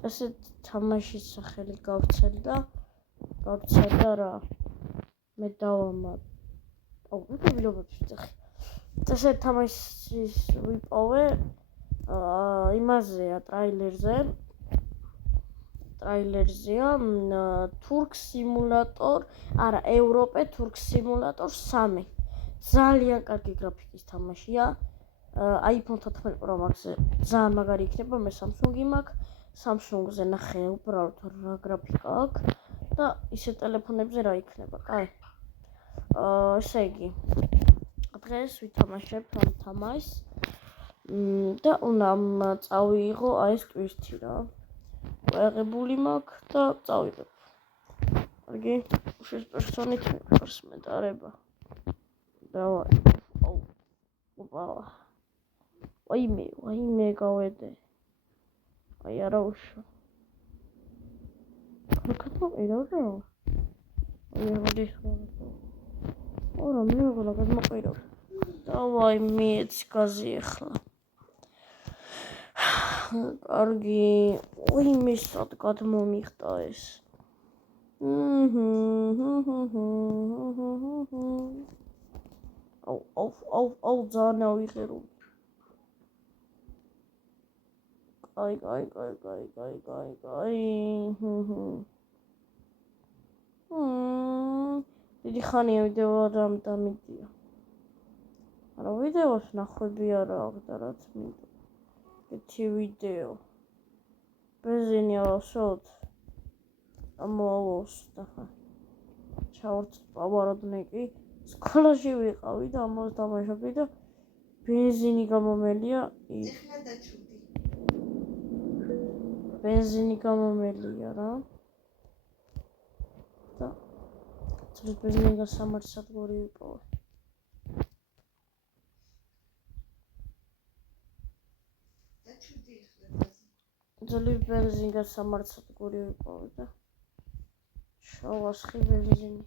წესით თამაშის სახელი გავცელდა რა მე დავამატ წესით თამაშის ვიპოვე იმაზეა ტრაილერზეა Turk Simulator არა ევროპე Turk Simulator 3 ძალიან კარგი გრაფიკის თამაშია iPhone 14 Pro Max-ზე ძალიან მაგარი იქნება მე Samsung-ი მაქვს Samsung-ზე ნახე უბრალოდ რა გრაფიკა აქვს და ისე ტელეფონებზე რა იქნება კაი ესე იგი დღეს ვითამაშებ ამ თამაშს და უნდა წავიღო აი ეს ტვისტი რა აღებული მაქვს და წავიღებ კარგი უშეს პერსონით მიყვარს მეტარება დავაი ოპა ვაიმე გავედე აი არა უშო კაკატო რა აი მოდი ორა მე როგორ გადმოყირავ დავაი მეც გაზი ახლა კარგი ვაიმე სად გადმომიხდა ეს აუ ძალიან ავიღერო კაი დიდი ხანია ვიდეო არ დამიდია არა ვიდეოს ნახვები არა აქვს და რაც მინდა ეთი ვიდეო ბენზინი ავსოთ ამოავს და ჩავართ პავაროდნეკი სკოლაში ვიყავი და ამას დამაშავდი და ბენზინი გამომელია ეხლა დაჩვდი ბენზინი გამომელია რა და წლის ბენზინი გასამართსადგური ვიპოვე დაჩვდი ეხლა წლის ბენზინი გასამართსადგური ვიპოვე და შავასხი ბენზინი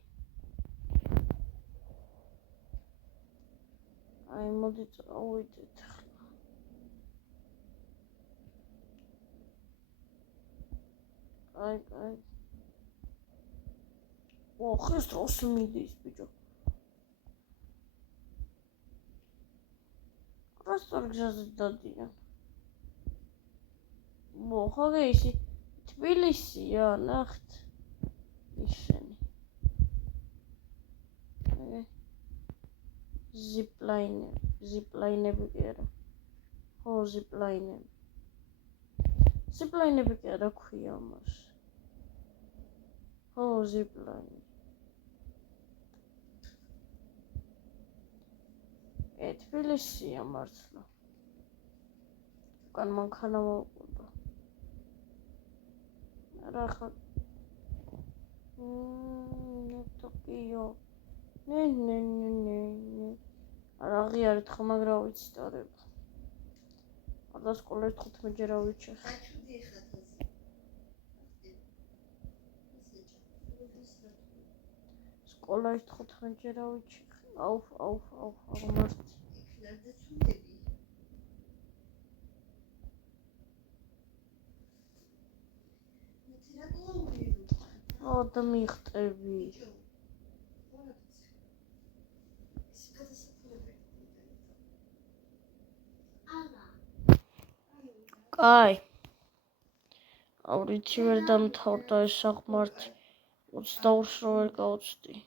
აი მოდი წავიდეთ აი ხეს დროს მიდის ბიჭო რასტარ გზაზე დადიან ხაგე ისი თბილისია ნახთ ისენი ზიპლაინები კი არა ხო ზიპლაინები კი არა ქვია მას ხო ზიპლაინი თბილისია მართლა უკან მანქანა მოვკვდა რა ხა ტოკიო ნე არა ღიარით ხო მაგრა ვიცი დარება არა სკოლაში 15 ჯერ ავიჩეხე დაჩვდი ეხლა სკოლაში 15 ჯერ ავიჩეხე აუ აღმართი ეხლა დაჩვდები მე რა გულობ და მიხტები კაი ავრიცი ვერ დამთავრდა ეს აღმართი 22-ს რო ვერ გავწვდი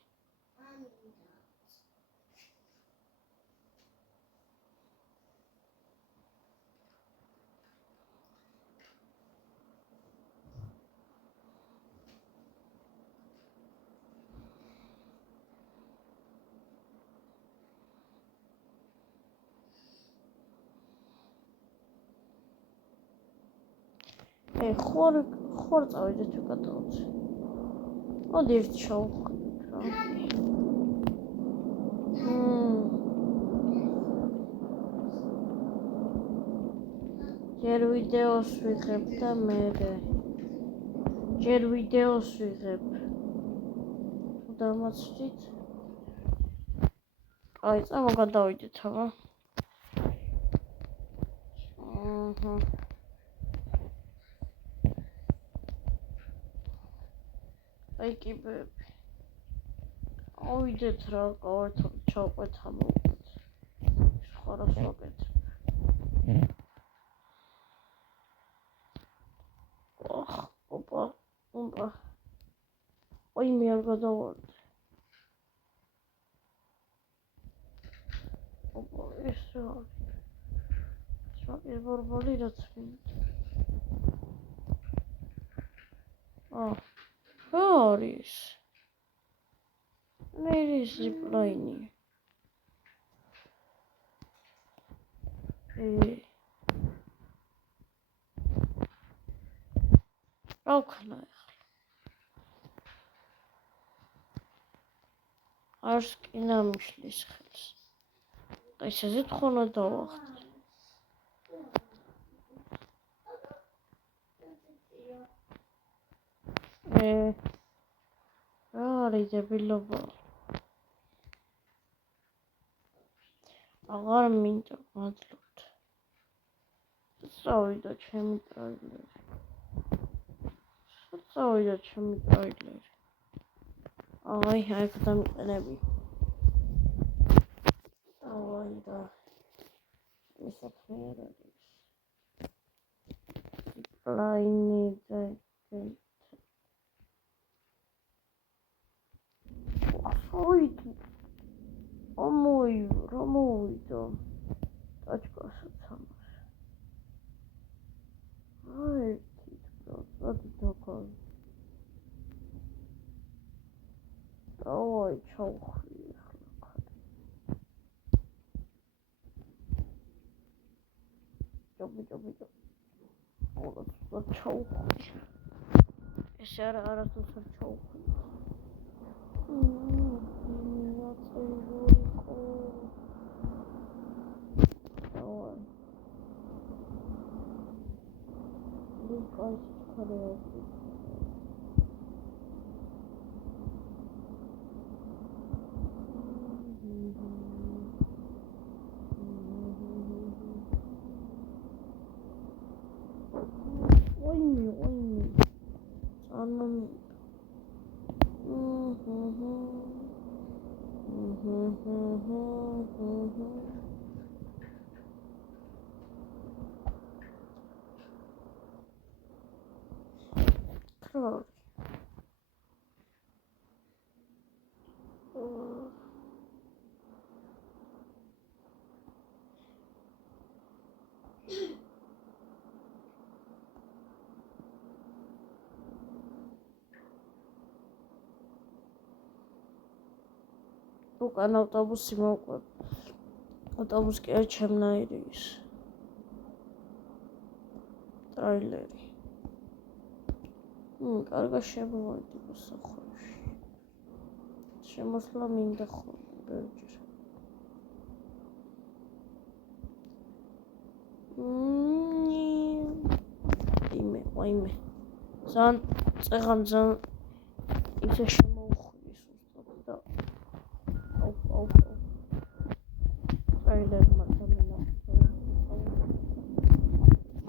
ხوار წავიდეთ უკატაოზე მოდი ერთ შავხდით რა ჯერ ვიდეოს ვიღებ და მერე ჯერ ვიდეოს ვიღებ დამაცვით აი წავა გადავიდეთ აბა აი კიბეები. ავიდეთ რა, გავერთოთ, ჩავყვეთ ამოვიდეთ. სხვა რას ვაკეთებ? ოპა. ой, მე არ გადავარდე. ოპა, ეს რა არის? რა ის ბორბალი რაც მინდა. რა არის? ნერის ზიპლაინი. რა ვქნა ახლა? არს კი ნამიშლის ხელს. ესეზე თხონა დავახტი. რა არის დებილობა? აღარ მინდა, მადლობთ. წავიდა ჩემი ტრაილერი. აი, აქ დამიყენები. აი და ისაფრე არ არის. პლაინი და რა მოვიდა? ტაჩკასაც ამას. აი, რა დაგავი. დავაი, ჩავხვი ახლა ხარ. ჯობი. აბა, ჩავხვი. ესე არასდროს არ ჩავხვი. უკან ავტობუსი მოვყვებ. ავტობუსი კი არ ჩემნაირი ის. ტრაილერი. კარგად შემოვიდი მოსახლეში. შემოსვლა მინდა ხოლმე ბევრჯერ. ვაიმე. ზან წეღან ისე შემოუხვი სუსტად და ტრაილერი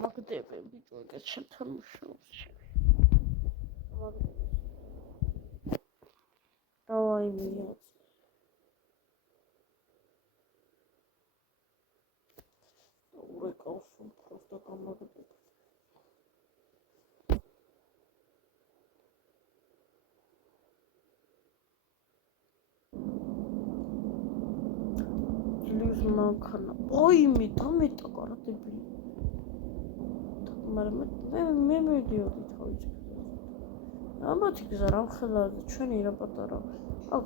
მაგდები ბიჭო ეგეც ჩემთან მუშაობს. დავაი მიაც. ურეკავს просто გამაგდები. ძლივს მანქანა. ოიმე დამეტა კარადები. მაგრამ მე მედიოდი თავის. ამათი გზა რამხელა ჩვენი რა პატარა. აქ